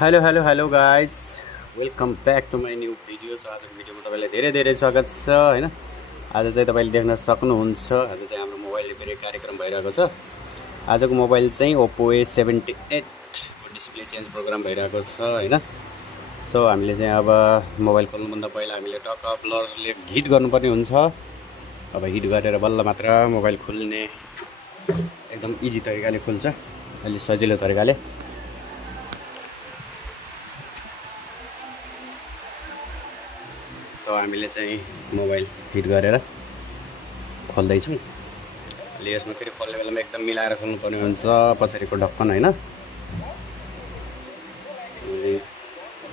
Hello guys, welcome back to my new video. आजको भिडियोमा तपाईँलाई धेरै स्वागत छ हैन। आज चाहिँ तपाईँले देख्न सक्नुहुन्छ, आज चाहिँ हाम्रो मोबाइल रिपेयर कार्यक्रम भइरहेको छ। आजको मोबाइल चाहिँ Oppo A78 को डिस्प्ले चेन्ज प्रोग्राम भइरहेको छ हैन। सो हामीले चाहिँ अब मोबाइल खोल्नुभन्दा पहिला हामीले टक ब्लरले हिट गर्नुपर्ने हुन्छ। अब हिट गरेर बल्ल मात्र मोबाइल खुल्ने, एकदम इजी तरिकाले खुल्छ, अलि सजिलो तरिकाले। सो हामीले चाहिँ मोबाइल हिट गरेर खोल्दैछौँ। अहिले यसमा फेरि खोल्ने बेलामा एकदम मिलाएर खोल्नुपर्ने हुन्छ पछाडिको ढक्कन हैन।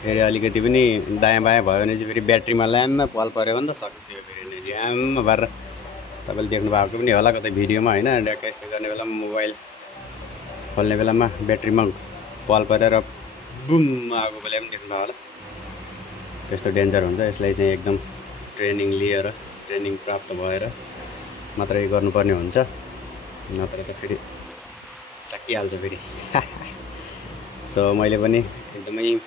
फेरि अलिकति पनि दायाँ बायाँ भयो भने चाहिँ फेरि ब्याट्रीमा ल्याम्म पाल पऱ्यो भने त सक्यो। फेरि ल्याम्म भएर तपाईँले देख्नु भएको पनि होला कतै भिडियोमा हैन। ड्याक्क यस्तो गर्ने बेलामा मोबाइल खोल्ने बेलामा ब्याट्रीमा पाल परेर बुम आगो बेला पनि देख्नु भयो होला। त्यस्तो डेन्जर हुन्छ। यसलाई चाहिँ एकदम ट्रेनिङ लिएर, ट्रेनिङ प्राप्त भएर मात्रै गर्नुपर्ने हुन्छ, नत्र त फेरि चक्किहाल्छ फेरि। सो मैले पनि एकदमै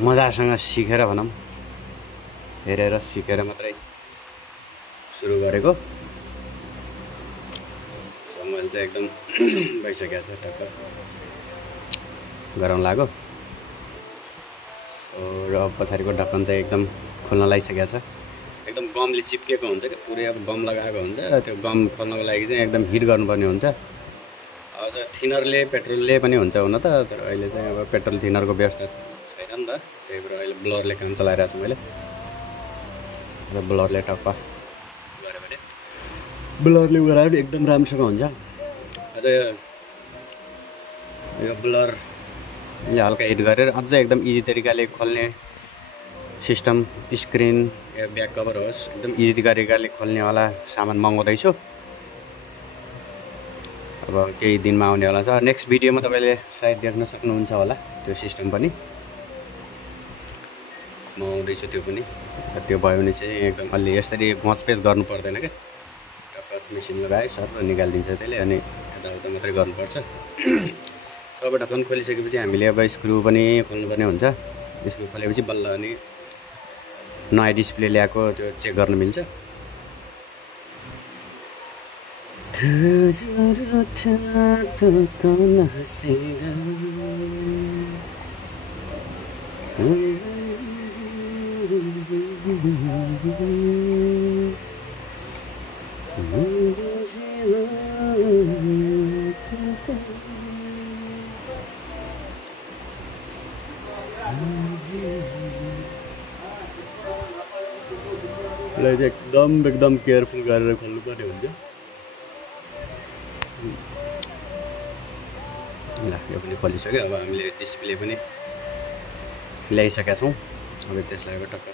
मजासँग सिकेर भनौँ, हेरेर सिकेर मात्रै सुरु गरेको। सो मैले चाहिँ एकदम भइसकेको छ, टक्क गरौँ लाग्यो। र पछाडिको ढक्कन चाहिँ एकदम खोल्न लागिसकेको छ। एकदम गमले चिप्केको हुन्छ क्या, पुरै अब गम लगाएको हुन्छ। त्यो गम खोल्नको लागि चाहिँ एकदम हिट गर्नुपर्ने हुन्छ। अझ थिनरले, पेट्रोलले पनि हुन्छ हुन त, तर अहिले चाहिँ अब पेट्रोल थिनरको व्यवस्था छैन नि त। त्यही भएर अहिले ब्लरले काम चलाइरहेको छु मैले। र ब्लरले टक्क गऱ्यो भने ब्लरले गरायो एकदम राम्रोसँग हुन्छ। अझ यो ब्लर हल्का हिट गरेर अझै एकदम इजी तरिकाले खोल्ने सिस्टम, स्क्रिन या ब्याक कभर होस्, एकदम इजी तरिकाले खोल्नेवाला सामान मगाउँदैछु। अब केही दिनमा आउनेवाला छ। नेक्स्ट भिडियोमा तपाईँले सायद देख्न सक्नुहुन्छ होला त्यो सिस्टम पनि मगाउँदैछु। त्यो पनि त्यो भयो भने चाहिँ एकदम अलि यसरी घचपेच गर्नु पर्दैन क्या। टक्क मेसिन लगायो सर निकालिदिन्छ त्यसले, अनि यताउता मात्रै गर्नुपर्छ। अब ढक्कन खोलिसकेपछि हामीले अब स्क्रु पनि खोल्नुपर्ने हुन्छ। स्क्रु खोलेपछि बल्ल अनि नयाँ डिस्प्ले ल्याएको त्यो चेक गर्न मिल्छ। यसलाई चाहिँ एकदम केयरफुल गरेर खोल्नुपर्ने हुन्छ। ल यो पनि खोलिसक्यो। अब हामीले डिस्प्ले पनि ल्याइसकेका छौँ। अब त्यसलाई अब टक्क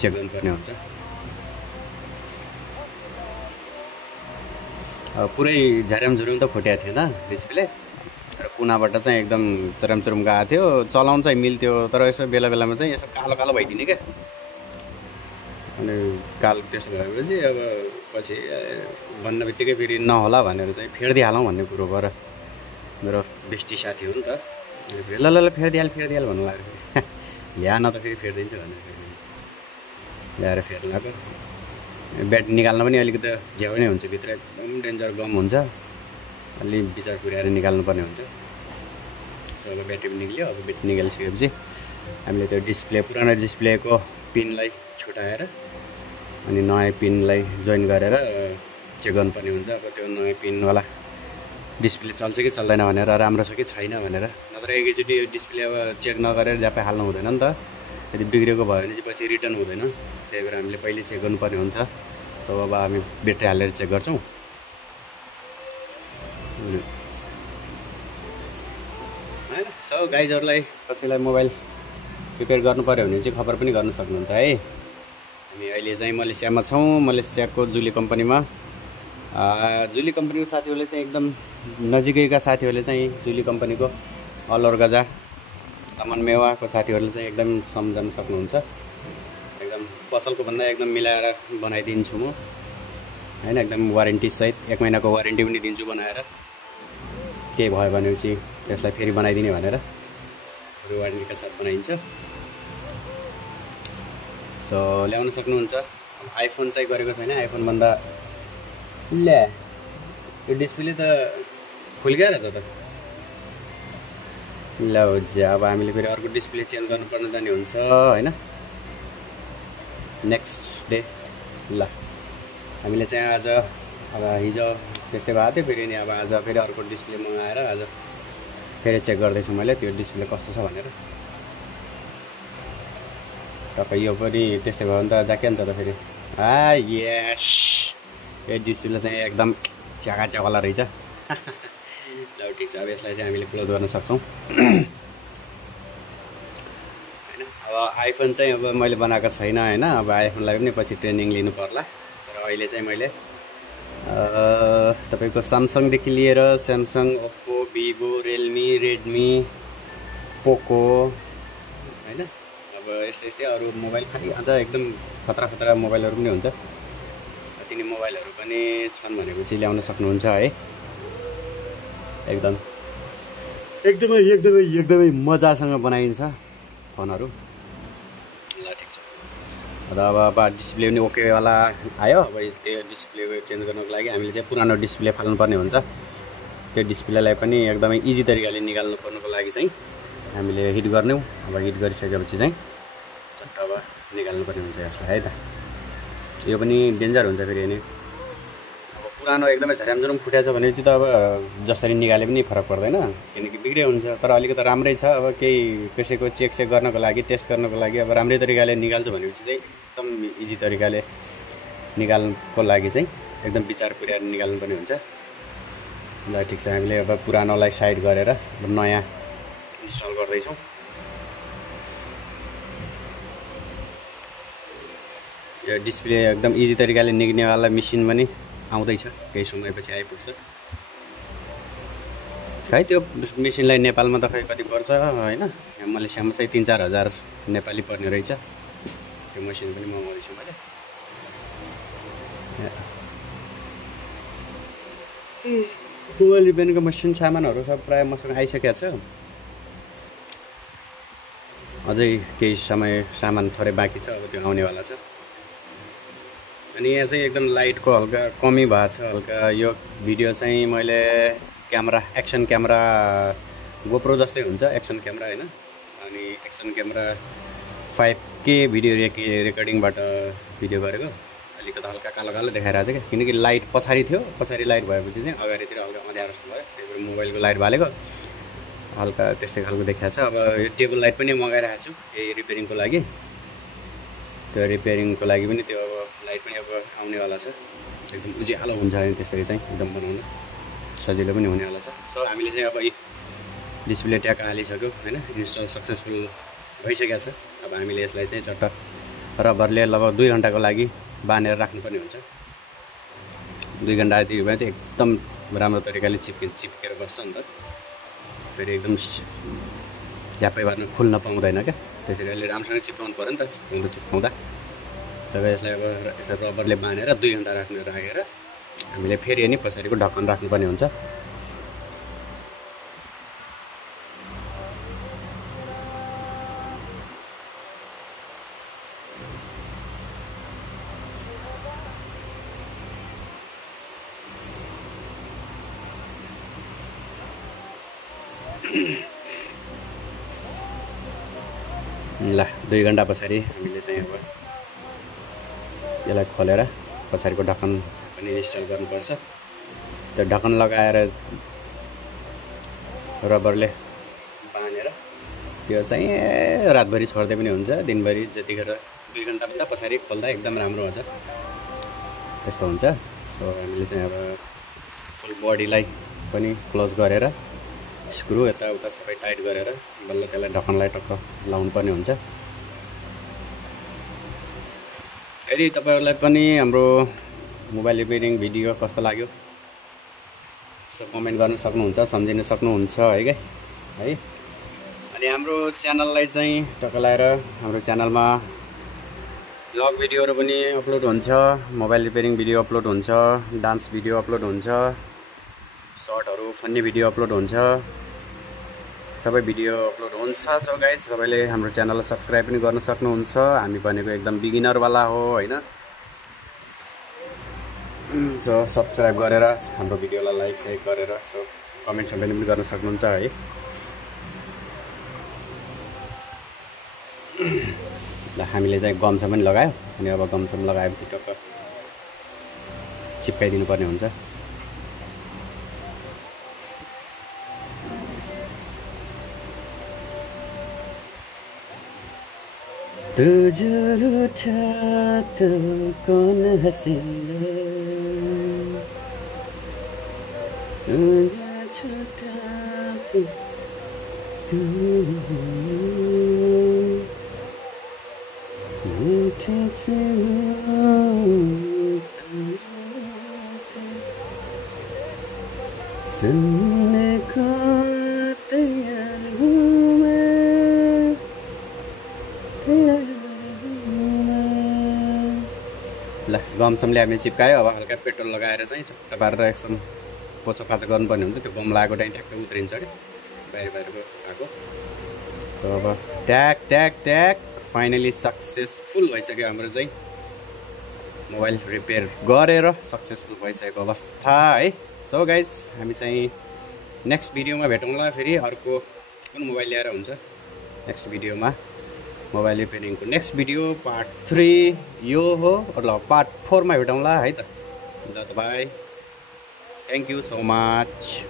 चेक गर्नुपर्ने हुन्छ। अब पुरै झ्यारामझुरुम त फुटेको थिएन डिस्प्ले, र कुनाबाट चाहिँ एकदम चरमचुरुम गएको थियो। चलाउन चाहिँ मिल्थ्यो, तर यसो बेला बेलामा चाहिँ यसो कालो कालो भइदिने क्या। अनि कालो त्यसो भएपछि अब पछि भन्न बित्तिकै फेरि नहोला भनेर चाहिँ फेरिदिइहालौँ भन्ने कुरो भएर मेरो बेस्टी साथी हो नि त, फेरि ल फेरिदिइहाल भन्नु लाग्यो। ल्या न त फेरि फेरिदिन्छु भनेर ल्याएर फेर्नु लाग्यो। ब्याट्री निकाल्न पनि अलिकति झ्याउ नै हुन्छ, भित्र एकदम डेन्जर गम हुन्छ, अलि विचार पुर्याएर निकाल्नुपर्ने हुन्छ। सो अब ब्याट्री पनि निक्ल्यो। अब ब्याट्री निकालिसकेपछि हामीले त्यो डिस्प्ले, पुरानो डिस्प्लेको पिनलाई छुटाएर अनि नयाँ पिनलाई जोइन गरेर चेक गर्नुपर्ने हुन्छ। अब त्यो नयाँ पिनवाला डिस्प्ले चल्छ कि चल्दैन भनेर, राम्रो छ कि छैन भनेर, नत्र एकैचोटि डिस्प्ले अब चेक नगरेर ज्यापै हाल्नु हुँदैन नि त। यदि बिग्रेको भयो भने चाहिँ पछि रिटर्न हुँदैन। त्यही भएर हामीले पहिले चेक गर्नुपर्ने हुन्छ। सो अब हामी ब्याट्री हालेर चेक गर्छौँ। होइन सो गाइजहरूलाई कसैलाई मोबाइल रिपेयर गर्नु पऱ्यो भने चाहिँ खबर पनि गर्न सक्नुहुन्छ है। हामी अहिले चाहिँ मलेसियामा छौँ। मलेसियाको जुली कम्पनीमा। जुली कम्पनीको साथीहरूले चाहिँ एकदम नजिकैका साथीहरूले चाहिँ जुली कम्पनीको अलर गजा, तामान मेवाको साथीहरूले चाहिँ एकदम सम्झाउन सक्नुहुन्छ। एकदम पसलको भन्दा एकदम मिलाएर बनाइदिन्छु म हैन। एकदम वारेन्टी सहित 1 महिनाको वारेन्टी पनि दिन्छु बनाएर। केही भयो भनेपछि त्यसलाई फेरि बनाइदिने भनेर फुल वारेन्टीका साथ बनाइन्छ। सो ल्याउन सक्नुहुन्छ। अब आइफोन चाहिँ गरेको छैन, आइफोनभन्दा ल्या यो डिस्प्ले त खुल्किया रहेछ त। ल हो जे अब हामीले फेरि अर्को डिस्प्ले चेन्ज गर्नुपर्ने जाने हुन्छ होइन नेक्स्ट डे। ल हामीले चाहिँ आज अब हिजो त्यस्तै भएको थियो, फेरि नि अब आज फेरि अर्को डिस्प्ले मगाएर आज फेरि चेक गर्दैछु मैले त्यो डिस्प्ले कस्तो छ भनेर। तपाईँ यो पनि त्यस्तै भयो भने त जाकिहाल्छ त फेरि। यस यो डिस्प्ले चाहिँ एकदम च्याका च्यावाला रहेछ। ल ठिक छ, अब यसलाई चाहिँ हामीले क्लोज गर्न सक्छौँ होइन। अब आइफोन चाहिँ अब मैले बनाएको छैन होइन, अब आइफोनलाई पनि पछि ट्रेनिङ लिनु पर्ला। तर अहिले चाहिँ मैले तपाईँको सामसङदेखि लिएर Samsung, Oppo, Vivo, Realme, Redmi, पोको होइन, अब यस्तै यस्तै अरू मोबाइल खालि अझ एकदम खतरा खतरा मोबाइलहरू पनि हुन्छ। तिनी मोबाइलहरू पनि छन् भनेपछि ल्याउन सक्नुहुन्छ है। एकदम एकदमै एकदमै एकदमै मजासँग बनाइन्छ फोनहरू। ल ठिक छ, अब डिस्प्ले पनि ओकेवाला आयो। अब त्यो डिस्प्ले चेन्ज गर्नको लागि हामीले चाहिँ पुरानो डिस्प्ले फाल्नुपर्ने हुन्छ। त्यो डिस्प्लेलाई पनि एकदमै इजी तरिकाले निकाल्नु पर्नुको लागि चाहिँ हामीले हिट गर्छौँ। अब हिट गरिसकेपछि चाहिँ चट्ट अब निकाल्नुपर्ने हुन्छ यसलाई है त। यो पनि डेन्जर हुन्छ फेरि नि। अब पुरानो एकदमै झर्यामझुरुम फुटेको छ भनेपछि त अब जसरी निकाले पनि फरक पर्दैन, किनकि बिग्रे हुन्छ। तर अलिकति राम्रै छ, अब केही कसैको चेक गर्नको लागि, टेस्ट गर्नको लागि अब राम्रै तरिकाले निकाल्छु भनेपछि चाहिँ एकदम इजी तरिकाले निकाल्नुको लागि चाहिँ एकदम विचार पुर्याएर निकाल्नुपर्ने हुन्छ। ल ठिक छ, हामीले अब पुरानोलाई साइड गरेर नयाँ इन्स्टल गर्दैछौँ। यो डिस्प्ले एकदम इजी तरिकाले निक्नेवाला मेसिन पनि आउँदैछ, केही समयपछि आइपुग्छ खै। त्यो मेसिनलाई नेपालमा त खै कति पर्छ होइन, यहाँ मलेसियामा चाहिँ 3-4 हजार नेपाली पर्ने रहेछ। त्यो मेसिन पनि मगाउँदैछु मैले। मोबाइल रिपेयरिङको मेसिन सामानहरू सब प्रायः मसँग आइसकेको छ। अझै केही सामान थोरै बाँकी छ, अब त्यो आउनेवाला छ। अनि यहाँ चाहिँ एकदम लाइटको हल्का कमी भएको छ हल्का। यो भिडियो चाहिँ मैले क्यामेरा एक्सन क्यामेरा गोप्रो जस्तै हुन्छ एक्सन क्यामेरा होइन, अनि एक्सन क्यामेरा 5K भिडियो रेकर्डिङबाट भिडियो गरेको। अलिकति हल्का कालो कालो देखाइरहेको छ क्या, किनकि लाइट पछाडि थियो। पछाडि लाइट भएपछि चाहिँ अगाडितिर हल्का अँध्यारो जस्तो भयो, त्यही भएर मोबाइलको लाइट बालेको हल्का त्यस्तै खालको देखाएको छ। अब यो टेबल लाइट पनि मगाइरहेको छु यही रिपेयरिङको लागि। त्यो रिपेयरिङको लागि पनि त्यो अब लाइट पनि अब आउनेवाला छ। एकदम उज्यालो हुन्छ अनि त्यसरी चाहिँ एकदम बनाउन सजिलो पनि हुनेवाला छ। सो हामीले चाहिँ अब डिस्प्ले ट्याग हालिसक्यो होइन, इन्स्टल सक्सेसफुल भइसकेको छ। अब हामीले यसलाई चाहिँ चट्ट रबरले लगभग 2 घन्टाको लागि बाँधेर राख्नुपर्ने हुन्छ। 2 घन्टा यति भयो चाहिँ एकदम राम्रो तरिकाले चिप्केर बस्छ नि त। फेरि एकदम झ्याप्पै भएर खुल्न पाउँदैन क्या, त्यसरी अहिले राम्रोसँग चिप्काउनु पऱ्यो नि त। चिप्काउँदा तब यसलाई अब यसरी रबरले बाँधेर 2 घन्टा राखेर हामीले फेरि अनि पछाडिको ढक्कन राख्नुपर्ने हुन्छ। ल 2 घन्टा पछाडि हामीले चाहिँ अब यसलाई खोलेर पछाडिको ढक्कन पनि इन्स्टल गर्नुपर्छ। त्यो ढक्कन लगाएर रबरले बाँधेर त्यो चाहिँ रातभरि छोड्दै पनि हुन्छ, दिनभरि जतिखेर 2 घन्टाभन्दा पछाडि खोल्दा एकदम राम्रो हुन्छ, त्यस्तो हुन्छ। सो हामीले चाहिँ अब फुल बडीलाई पनि क्लोज गरेर स्क्रु यताउता सबै टाइट गरेर बल्ल त्यसलाई ढक्कनलाई टक्क लाउनु पर्ने हुन्छ। यदि तपाईहरुलाई पनि हाम्रो मोबाइल रिपेयरिङ भिडियो कस्तो लाग्यो सो कमेन्ट गर्न सक्नुहुन्छ, सम्झिन सक्नुहुन्छ है। अनि हाम्रो च्यानललाई चाहिँ टक्क लाएर हाम्रो च्यानलमा ब्लग भिडियोहरू पनि अपलोड हुन्छ, मोबाइल रिपेयरिङ भिडियो अपलोड हुन्छ, डान्स भिडियो अपलोड हुन्छ, सर्टहरू फन्नी भिडियो अपलोड हुन्छ, सबै भिडियो अपलोड हुन्छ। सो गाइस तपाईँले हाम्रो च्यानललाई सब्सक्राइब पनि गर्न सक्नुहुन्छ। हामी भनेको एकदम बिगिनरवाला हो होइन। सो सब्सक्राइब गरेर हाम्रो भिडियोलाई लाइक सेयर गरेर सो कमेन्ट पनि गर्न सक्नुहुन्छ है। ल हामीले चाहिँ गम्सा पनि लगायो अनि अब गम्सा पनि लगाएपछि टक्क चिप्काइदिनु पर्ने हुन्छ। तुझे रूठा तो कौन हंसेगा, छूटा तो मीठे से सुनने को तैयार हूँ मैं, ल गमसमले हामीले चिप्कायो। अब हल्का पेट्रोल लगाएर चाहिँ चट्ट पारेर एकछिन पोछापाछा गर्नुपर्ने हुन्छ। त्यो गम लगाएको टाइम ट्याक्कै उत्रिन्छ क्या बाहिरको आएको। सो अब ट्याक ट्याक ट्याक फाइनली सक्सेसफुल भइसक्यो हाम्रो चाहिँ मोबाइल रिपेयर गरेर सक्सेसफुल भइसकेको अवस्था है। सो गाइज हामी चाहिँ नेक्स्ट भिडियोमा भेटौँला। फेरि अर्को कुन मोबाइल ल्याएर हुन्छ नेक्स्ट भिडियोमा मोबाइल रिपेयरिङको नेक्स्ट भिडियो पार्ट 3 यो हो। ल पार्ट 4 मा भेटौँला है त। ल त by, thank you so much.